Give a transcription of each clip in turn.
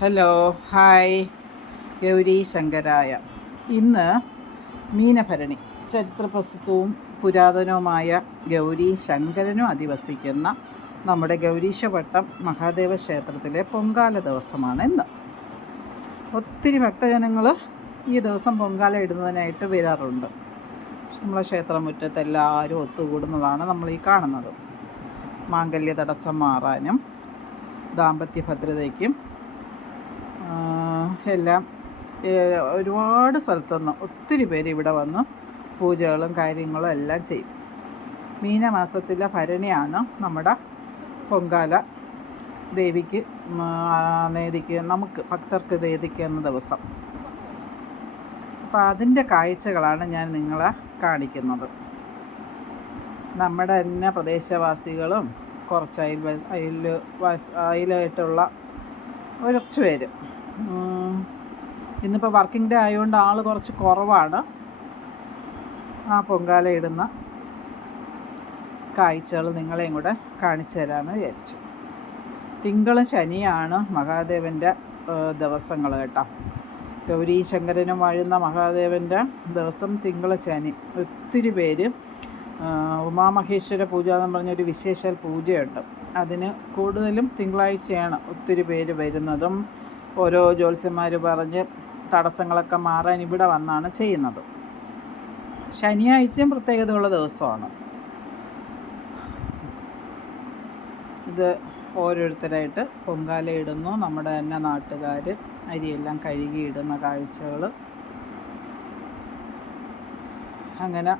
Hello hi Gauri ശങ്കരായ. ഇന്ന് മീനഭരണി ചരിത്രപ്രസിദ്ധവും പുരാതനവുമായ ഗൗരി ശങ്കരനും അധിവസിക്കുന്ന നമ്മുടെ ഗൗരീശവട്ടം മഹാദേവ ക്ഷേത്രത്തിലെ പൊങ്കാല ദിവസമാണ് ഇന്ന്. ഒത്തിരി ഭക്തജനങ്ങൾ ഈ ദിവസം പൊങ്കാല ഇടുന്നതിനായിട്ട് വരാറുണ്ട്. നമ്മളെ ക്ഷേത്രമുറ്റത്ത് എല്ലാവരും ഒത്തുകൂടുന്നതാണ് നമ്മൾ ഈ കാണുന്നത്. മാംഗല്യ തടസ്സം മാറാനും ദാമ്പത്യ ഭദ്രതയ്ക്കും എല്ലാം ഒരുപാട് സ്ഥലത്തുനിന്ന് ഒത്തിരി പേര് ഇവിടെ വന്ന് പൂജകളും കാര്യങ്ങളും എല്ലാം ചെയ്യും. മീനമാസത്തിലെ ഭരണിയാണ് നമ്മുടെ പൊങ്കാല ദേവിക്ക് നേദിക്ക് നമുക്ക് ഭക്തർക്ക് നേദിക്കുന്ന ദിവസം. അപ്പോൾ അതിന്റെ കാഴ്ചകളാണ് ഞാൻ നിങ്ങളെ കാണിക്കുന്നത്. നമ്മുടെ തന്നെ പ്രദേശവാസികളും കുറച്ച് അയൽ അയൽ അയലായിട്ടുള്ള കുറച്ച് പേര്. ഇന്നിപ്പോൾ വർക്കിംഗ് ഡേ ആയതുകൊണ്ട് ആൾ കുറച്ച് കുറവാണ്. ആ പൊങ്കാല ഇടുന്ന കാഴ്ചകൾ നിങ്ങളെയും കൂടെ കാണിച്ചു തരാമെന്ന് വിചാരിച്ചു. തിങ്കളും ശനിയാണ് മഹാദേവന്റെ ദിവസങ്ങൾ കേട്ടോ. ഗൗരി ശങ്കരനും വാഴുന്ന മഹാദേവന്റെ ദിവസം തിങ്കൾ ശനി. ഒത്തിരി പേര് ഉമാമഹേശ്വര പൂജ എന്ന് പറഞ്ഞൊരു വിശേഷാൽ പൂജയുണ്ട്. അതിന് കൂടുതലും തിങ്കളാഴ്ചയാണ് ഒത്തിരി പേര് വരുന്നതും ഓരോ ജ്യോത്സ്യന്മാർ പറഞ്ഞ് തടസ്സങ്ങളൊക്കെ മാറാൻ ഇവിടെ വന്നാണ് ചെയ്യുന്നത്. ശനിയാഴ്ചയും പ്രത്യേകതയുള്ള ദിവസമാണ്. ഇത് ഓരോരുത്തരായിട്ട് പൊങ്കാല ഇടുന്നു. നമ്മുടെ തന്നെ നാട്ടുകാർ അരിയെല്ലാം കഴുകിയിടുന്ന കാഴ്ചകൾ അങ്ങനെ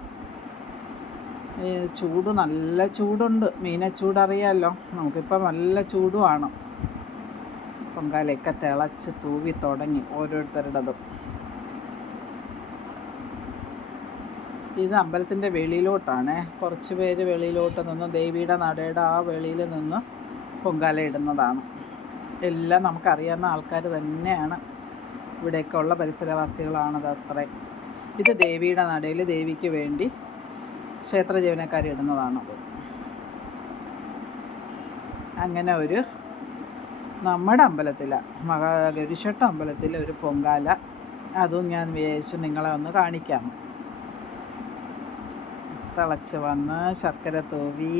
ചൂട് നല്ല ചൂടുണ്ട്. മീനച്ചൂടറിയാമല്ലോ നമുക്കിപ്പോൾ നല്ല ചൂടുമാണ്. പൊങ്കാലയൊക്കെ തിളച്ച് തൂവി തുടങ്ങി ഓരോരുത്തരുടേതും. ഇത് അമ്പലത്തിന്റെ വെളിയിലോട്ടാണ്. കുറച്ച് പേര് വെളിയിലോട്ട് നിന്ന് ദേവിയുടെ നടയുടെ ആ വെളിയിൽ നിന്ന് പൊങ്കാല ഇടുന്നതാണ്. എല്ലാം നമുക്കറിയാവുന്ന ആൾക്കാർ തന്നെയാണ്. ഇവിടെയൊക്കെ ഉള്ള പരിസരവാസികളാണത് അത്രയും. ഇത് ദേവിയുടെ നടയിൽ ദേവിക്ക് വേണ്ടി ക്ഷേത്ര ജീവനക്കാർ അങ്ങനെ ഒരു നമ്മുടെ അമ്പലത്തിൽ മഹാ ഗൗരിശട്ട അമ്പലത്തിലെ ഒരു പൊങ്കാല. അതും ഞാൻ വിചാരിച്ചു നിങ്ങളെ ഒന്ന് കാണിക്കാം. തിളച്ച് വന്ന് ശർക്കര തൂവി.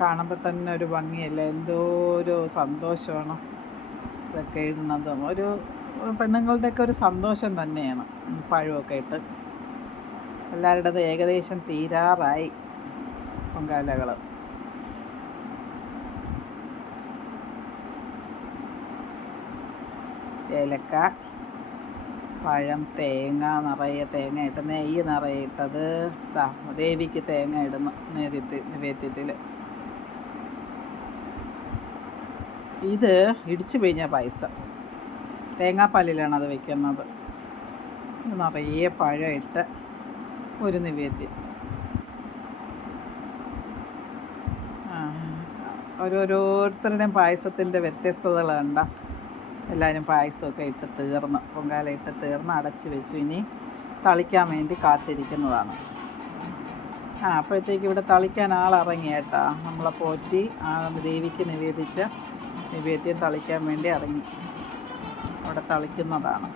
കാണുമ്പോൾ തന്നെ ഒരു ഭംഗിയല്ലേ? എന്തോ ഒരു സന്തോഷമാണ് ഇതൊക്കെ ഇടുന്നതും. ഒരു പെണ്ണുങ്ങളുടെയൊക്കെ ഒരു സന്തോഷം തന്നെയാണ് പഴമൊക്കെ ഇട്ട്. എല്ലാവരുടേത് ഏകദേശം തീരാറായി പൊങ്കാലകൾ ഏലക്ക പഴം തേങ്ങ നിറയെ തേങ്ങ ഇട്ട് നെയ്യ് നിറയെ ഇട്ടത്. ദാ ദേവിക്ക് തേങ്ങ ഇടുന്നു നേദ്യത്തിൽ നിവേദ്യത്തിൽ ഇത് ഇടിച്ചു പിഴിഞ്ഞ പൈസ തേങ്ങാപ്പാലിലാണ് അത് വെക്കുന്നത്. നിറയെ പഴം ഇട്ട് ഒരു നിവേദ്യം. ഓരോരോരുത്തരുടെയും പായസത്തിന്റെ വ്യത്യസ്തതകൾ കണ്ട. എല്ലാവരും പായസമൊക്കെ ഇട്ട് തീർന്ന് പൊങ്കാല ഇട്ട് തീർന്ന് അടച്ച് വെച്ചു. ഇനി തളിക്കാൻ വേണ്ടി കാത്തിരിക്കുന്നതാണ്. ആ അപ്പോഴത്തേക്ക് ഇവിടെ തളിക്കാൻ ആളിറങ്ങി കേട്ടാ. നമ്മളെ പോറ്റി ആ ദേവിക്ക് നിവേദിച്ച നിവേദ്യം തളിക്കാൻ വേണ്ടി ഇറങ്ങി. അവിടെ തളിക്കുന്നതാണ്.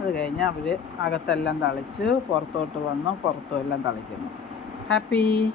അത് കഴിഞ്ഞ് അവർ അകത്തെല്ലാം തളിച്ച് പുറത്തോട്ട് വന്നു പുറത്തും എല്ലാം തളിക്കുന്നു. ഹാപ്പി.